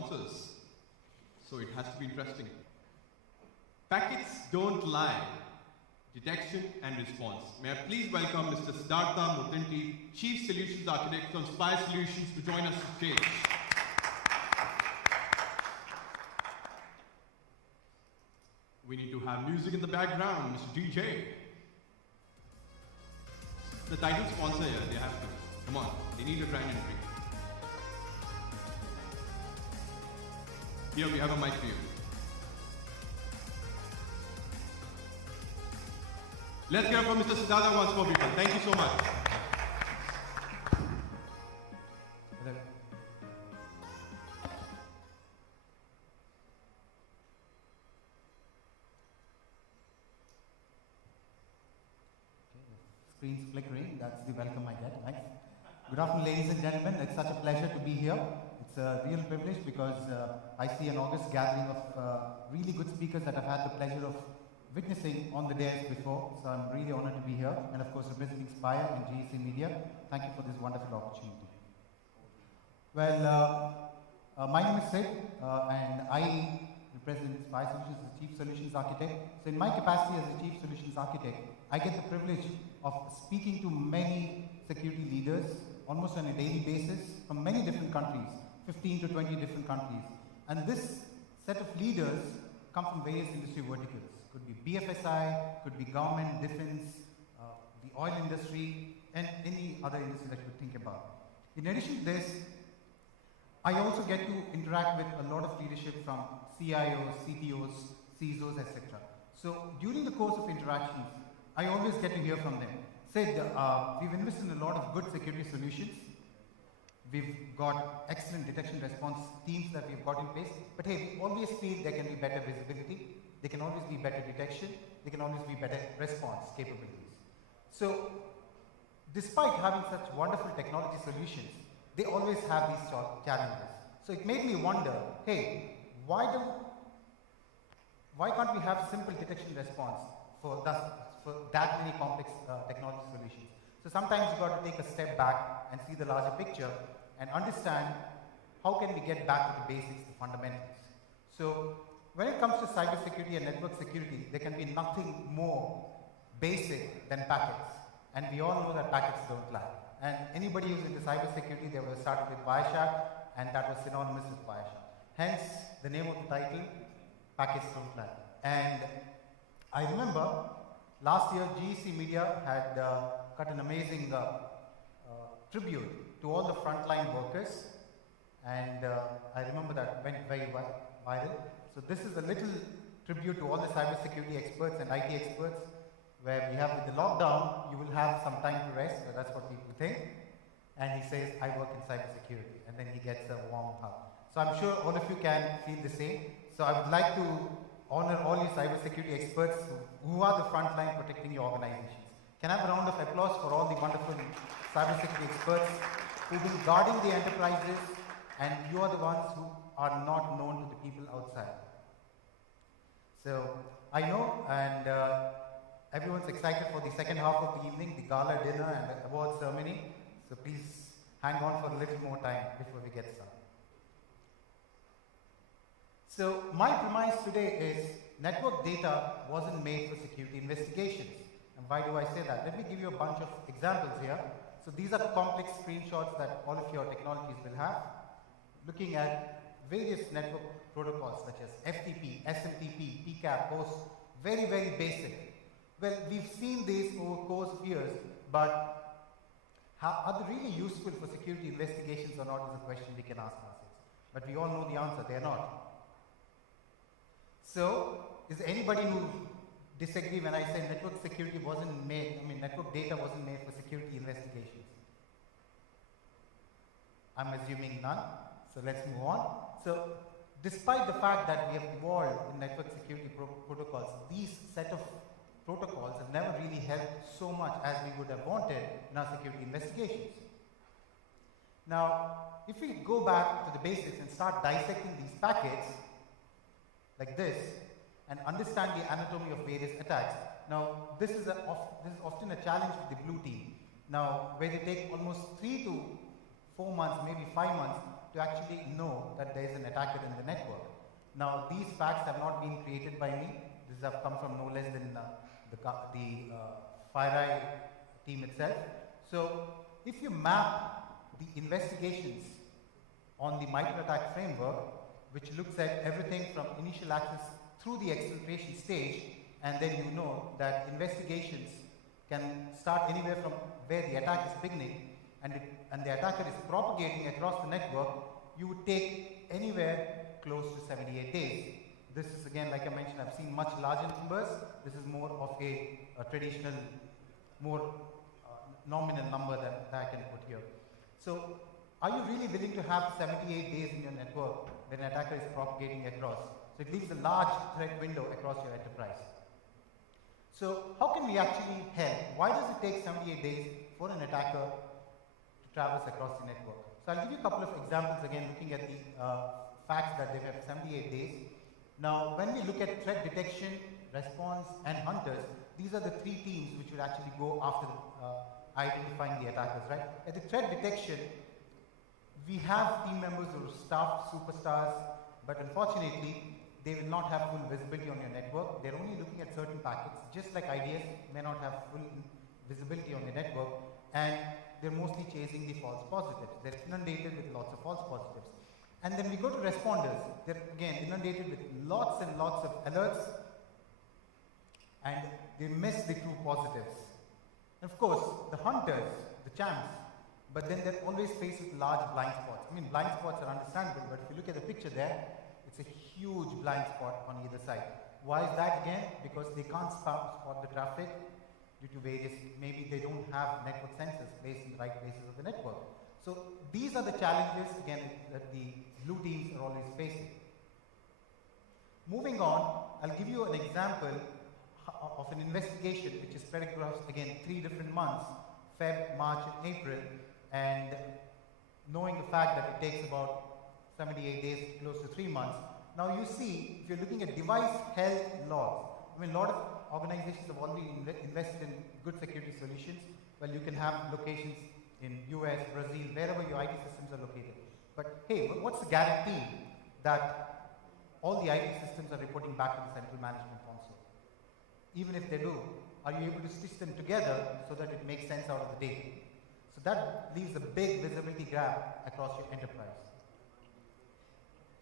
sponsors, so it has to be interesting. Packets don't lie. Detection and response. May I please welcome Mr. Siddhartha Mutanti, Chief Solutions Architect from Spire Solutions, to join us on stage. We need to have music in the background, Mr. DJ. The title sponsor here, they have to. Come on, they need a grand entry. Here we have a mic for you. Let's hear from Mr. Siddhartha once more, people. Thank you so much. Screen's flickering, that's the welcome I get. Nice. Good afternoon, ladies and gentlemen. It's such a pleasure to be here. It's a real privilege because I see an august gathering of really good speakers that I've had the pleasure of witnessing on the days before. So I'm really honored to be here, and of course representing Spire and GEC Media. Thank you for this wonderful opportunity. Well, my name is Sid, and I represent Spire Solutions as the Chief Solutions Architect. So in my capacity as the Chief Solutions Architect, I get the privilege of speaking to many security leaders almost on a daily basis from many different countries, 15 to 20 different countries. And this set of leaders come from various industry verticals. Could be BFSI, could be government, defense, the oil industry, and any other industry that you could think about. In addition to this, I also get to interact with a lot of leadership from CIOs, CTOs, CISOs, etc. So during the course of interactions, I always get to hear from them. Said, we've invested in a lot of good security solutions. We've got excellent detection response teams that we've got in place. But hey, we always feel there can be better visibility. There can always be better detection. There can always be better response capabilities. So, despite having such wonderful technology solutions, they always have these challenges. So it made me wonder, hey, why can't we have simple detection response for that many complex technology solutions? So sometimes you've got to take a step back and see the larger picture and understand how can we get back to the basics, the fundamentals. So when it comes to cybersecurity and network security, there can be nothing more basic than packets. And we all know that packets don't lie. And anybody who's into cybersecurity, they would have started with Wireshark, and that was synonymous with Wireshark. Hence, the name of the title, Packets Don't Lie. And I remember last year, GEC Media had cut an amazing tribute to all the frontline workers. And I remember that went very viral. So this is a little tribute to all the cybersecurity experts and IT experts, where we have with the lockdown, you will have some time to rest, so that's what people think. And he says, I work in cybersecurity, and then he gets a warm hug. So I'm sure all of you can feel the same. So I would like to honor all you cybersecurity experts who are the front line protecting your organizations. Can I have a round of applause for all the wonderful cybersecurity experts who've been guarding the enterprises, and you are the ones who are not known to the people outside. So I know, and everyone's excited for the second half of the evening, the gala dinner and the award ceremony. So please hang on for a little more time before we get started. So my premise today is network data wasn't made for security investigations. And why do I say that? Let me give you a bunch of examples here. So these are complex screenshots that all of your technologies will have, looking at various network protocols such as FTP, SMTP, PCAP, host, very, very basic. Well, we've seen these over the course of years, but are they really useful for security investigations or not is a question we can ask ourselves. But we all know the answer, they're not. So, is there anybody who disagree when I say network security wasn't made, network data wasn't made for security investigations? I'm assuming none, so let's move on. So, despite the fact that we have evolved in network security protocols, these set of protocols have never really helped so much as we would have wanted in our security investigations. Now, if we go back to the basics and start dissecting these packets like this and understand the anatomy of various attacks, now this is often a challenge with the blue team. Now, where they take almost 3 to 4 months, maybe 5 months to actually know that there is an attacker in the network. Now, these facts have not been created by me. These have come from no less than the FireEye team itself. So, if you map the investigations on the micro-attack framework, which looks at everything from initial access through the exfiltration stage, and then you know that investigations can start anywhere from where the attack is beginning and the attacker is propagating across the network, you would take anywhere close to 78 days. This is again, like I mentioned, I've seen much larger numbers. This is more of a traditional, more nominal number that I can put here. So, are you really willing to have 78 days in your network when an attacker is propagating across? So, it leaves a large threat window across your enterprise. So, how can we actually help? Why does it take 78 days for an attacker to traverse across the network? So, I'll give you a couple of examples again, looking at the facts that they have 78 days. Now, when we look at threat detection, response, and hunters, these are the three teams which would actually go after identifying the attackers, right? At the threat detection, we have team members who are staffed superstars, but unfortunately, they will not have full visibility on your network. They're only looking at certain packets, just like IDS may not have full visibility on the network, and they're mostly chasing the false positives. They're inundated with lots of false positives. And then we go to responders. They're again inundated with lots and lots of alerts, and they miss the true positives. And of course, the hunters, the champs, but then they're always faced with large blind spots. I mean, blind spots are understandable, but if you look at the picture there, it's a huge blind spot on either side. Why is that again? Because they can't spot the traffic due to various, maybe they don't have network sensors placed in the right places of the network. So these are the challenges, again, that the blue teams are always facing. Moving on, I'll give you an example of an investigation which is spread across, again, 3 different months, Feb, March, and April, and knowing the fact that it takes about 78 days, close to 3 months. Now you see, if you're looking at device health logs, I mean, a lot of organizations have already invested in good security solutions. Well, you can have locations in US, Brazil, wherever your IT systems are located. But hey, what's the guarantee that all the IT systems are reporting back to the central management console? Even if they do, are you able to stitch them together so that it makes sense out of the data? So that leaves a big visibility gap across your enterprise.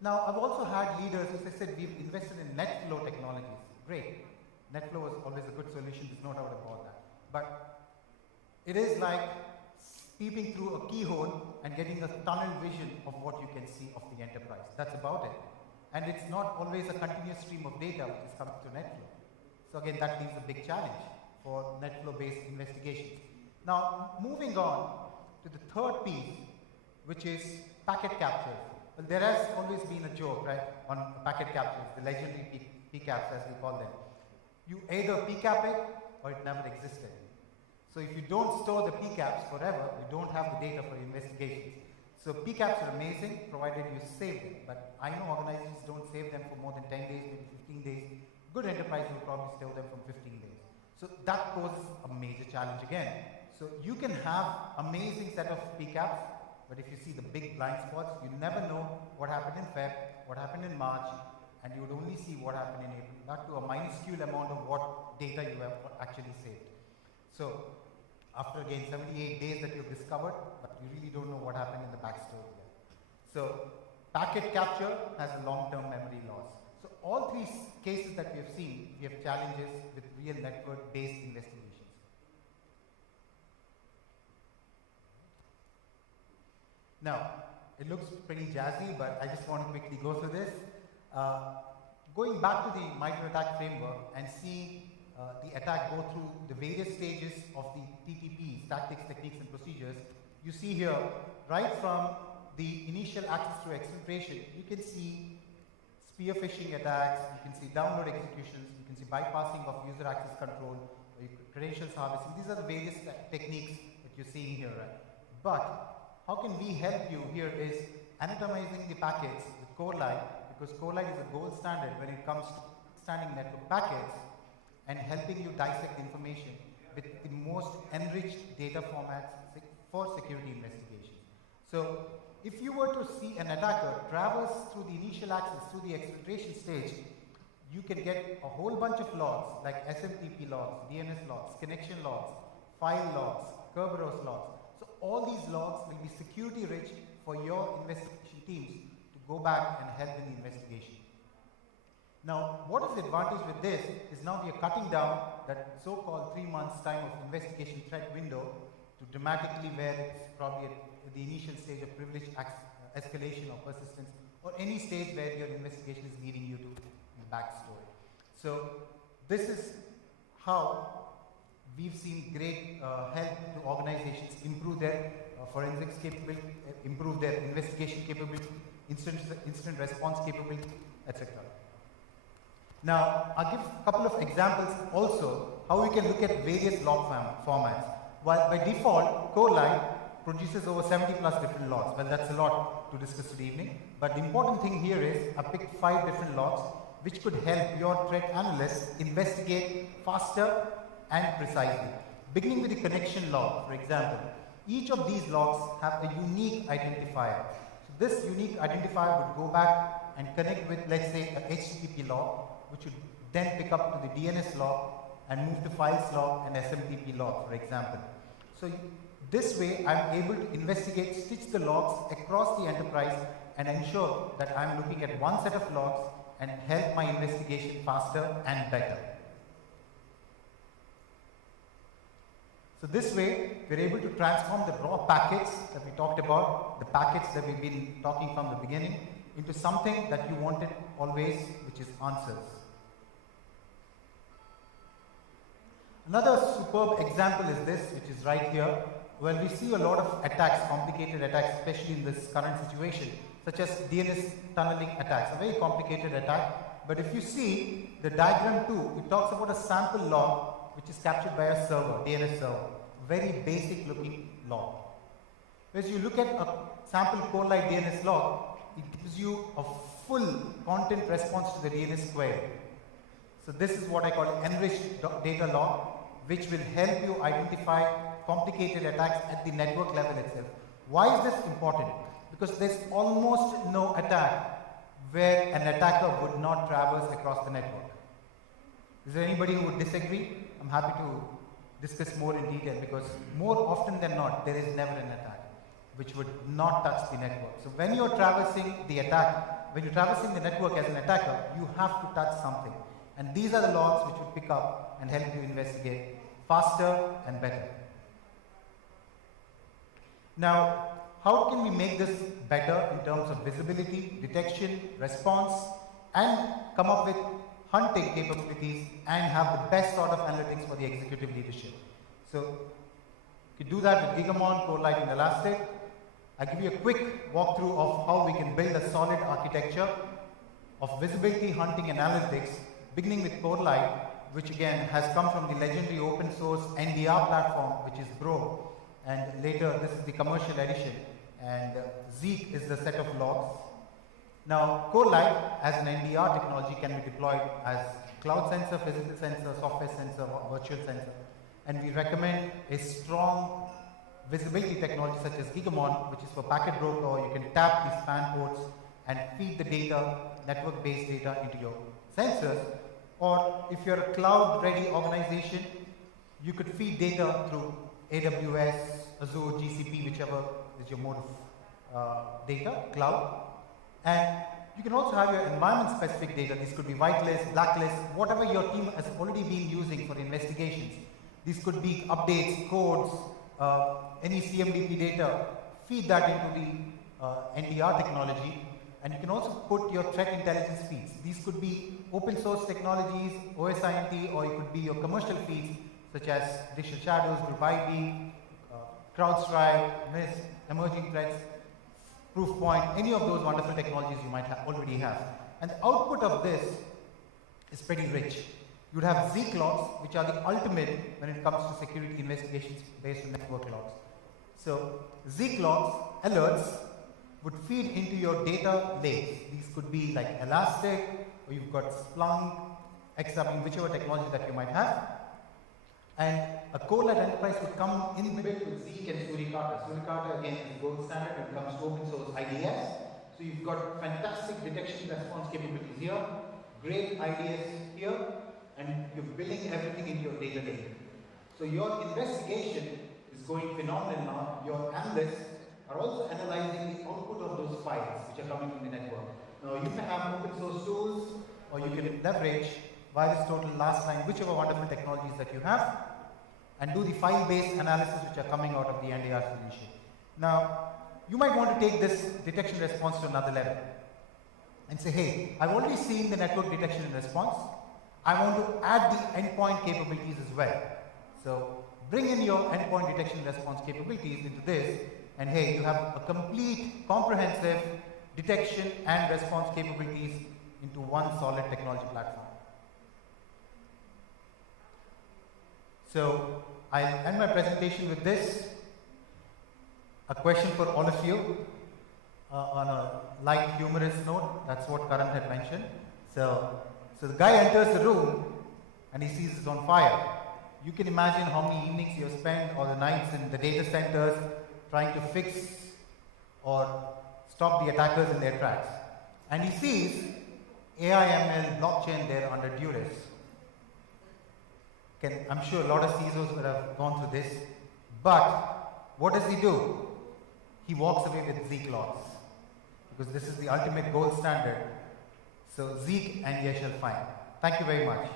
Now, I've also had leaders who said we've invested in NetFlow technologies. Great. NetFlow is always a good solution, there's no doubt about that. But it is like peeping through a keyhole and getting a tunnel vision of what you can see of the enterprise. That's about it. And it's not always a continuous stream of data which is coming to NetFlow. So again, that leaves a big challenge for NetFlow-based investigations. Now, moving on to the third piece, which is packet capture. Well, there has always been a joke, right, on packet captures, the legendary PCAPs as we call them. You either PCAP it or it never existed. So if you don't store the PCAPs forever, you don't have the data for investigations. So PCAPs are amazing, provided you save them. But I know organizations don't save them for more than 10 days, maybe 15 days. Good enterprise will probably store them from 15 days. So that poses a major challenge again. So you can have amazing set of PCAPs, but if you see the big blind spots, you never know what happened in Feb, what happened in March, and you would only see what happened in April, not to a minuscule amount of what data you have actually saved. So after again 78 days that you've discovered, but you really don't know what happened in the backstory there. So packet capture has a long-term memory loss. So all 3 cases that we have seen, we have challenges with real network-based investigations. Now, it looks pretty jazzy, but I just want to quickly go through this. Going back to the micro-attack framework and seeing the attack go through the various stages of the TTPs, tactics, techniques, and procedures, you see here, right from the initial access to exfiltration, you can see spear phishing attacks, you can see download executions, you can see bypassing of user access control, credentials harvesting. These are the various techniques that you're seeing here, right? But how can we help you here is anatomizing the packets with Corelight, because Corelight is a gold standard when it comes to understanding network packets and helping you dissect information with the most enriched data formats for security investigations. So if you were to see an attacker traverse through the initial access, through the exfiltration stage, you can get a whole bunch of logs like SMTP logs, DNS logs, connection logs, file logs, Kerberos logs. So all these logs will be security rich for your investigation teams to go back and help in the investigation. Now, what is the advantage with this is now we are cutting down that so-called 3 months time of investigation threat window to dramatically where it's probably at the initial stage of privilege escalation or persistence, or any stage where your investigation is leading you to the backstory. So this is how we've seen great help to organizations improve their forensics capability, improve their investigation capability, incident response capability, etc. Now, I'll give a couple of examples also how we can look at various log formats. While by default, Corelight produces over 70 plus different logs. Well, that's a lot to discuss today evening. But the important thing here is I picked 5 different logs which could help your threat analysts investigate faster and precisely. Beginning with the connection log, for example, each of these logs have a unique identifier. So this unique identifier would go back and connect with, let's say, a HTTP log, which would then pick up to the DNS log and move to files log and SMTP log, for example. So this way, I'm able to investigate, stitch the logs across the enterprise and ensure that I'm looking at one set of logs and help my investigation faster and better. So this way, we're able to transform the raw packets that we talked about, the packets that we've been talking from the beginning, into something that you wanted always, which is answers. Another superb example is this, which is right here, where we see a lot of attacks, complicated attacks, especially in this current situation, such as DNS tunneling attacks, a very complicated attack. But if you see the diagram 2, it talks about a sample log which is captured by a server, DNS server, very basic looking log. As you look at a sample Corelight DNS log, it gives you a full content response to the DNS query. So this is what I call enriched data log, which will help you identify complicated attacks at the network level itself. Why is this important? Because there's almost no attack where an attacker would not traverse across the network. Is there anybody who would disagree? I'm happy to discuss more in detail, because more often than not, there is never an attack which would not touch the network. So when you're traversing the attack, when you're traversing the network as an attacker, you have to touch something. And these are the logs which would pick up and help you investigate faster and better. Now, how can we make this better in terms of visibility, detection, response, and come up with hunting capabilities and have the best sort of analytics for the executive leadership? So, you can do that with Gigamon, Corelight, and Elastic. I'll give you a quick walkthrough of how we can build a solid architecture of visibility, hunting, and analytics, beginning with Corelight, which again has come from the legendary open source NDR platform, which is Bro, and later this is the commercial edition, and Zeek is the set of logs. Now, Corelight as an NDR technology can be deployed as cloud sensor, physical sensor, software sensor, virtual sensor, and we recommend a strong visibility technology such as Gigamon, which is for packet broker, or you can tap these span ports and feed the data, network-based data into your sensors. Or if you're a cloud-ready organization, you could feed data through AWS, Azure, GCP, whichever is your mode of data, cloud. And you can also have your environment-specific data. This could be whitelist, blacklist, whatever your team has already been using for investigations. These could be updates, codes, any CMDP data. Feed that into the NDR technology. And you can also put your threat intelligence feeds. These could be open source technologies, OSINT, or it could be your commercial feeds, such as Digital Shadows, Group ID, CrowdStrike, NIST, emerging threats, Proofpoint, any of those wonderful technologies you might already have. And the output of this is pretty rich. You would have Zeek logs, which are the ultimate when it comes to security investigations based on network logs. So Zeek logs, alerts, would feed into your data lakes. These could be like Elastic, or you've got Splunk, XW, whichever technology that you might have. And a Corelight enterprise would come inbuilt with Zeek and Suricata. Suricata again is gold standard when it comes to open source IDS. So you've got fantastic detection response capabilities here, great IDS here, and you're building everything into your data lake. So your investigation is going phenomenal now. Your analysts are also analyzing the output of those files which are coming from the network. Now you can have open source tools, or you can leverage VirusTotal, Lastline, whichever wonderful technologies that you have, and do the file-based analysis which are coming out of the NDR solution. Now, you might want to take this detection response to another level and say, hey, I've already seen the network detection and response. I want to add the endpoint capabilities as well. So bring in your endpoint detection and response capabilities into this, and hey, you have a complete, comprehensive detection and response capabilities into one solid technology platform. So I'll end my presentation with this, a question for all of you on a light humorous note. That's what Karan had mentioned. So the guy enters the room and he sees it's on fire. You can imagine how many evenings you have spent, or the nights in the data centers trying to fix or stop the attackers in their tracks. And he sees AI, ML, blockchain there under duress. I'm sure a lot of CISOs would have gone through this. But what does he do? He walks away with Zeek logs, because this is the ultimate gold standard. So Zeek and ye shall find. Thank you very much.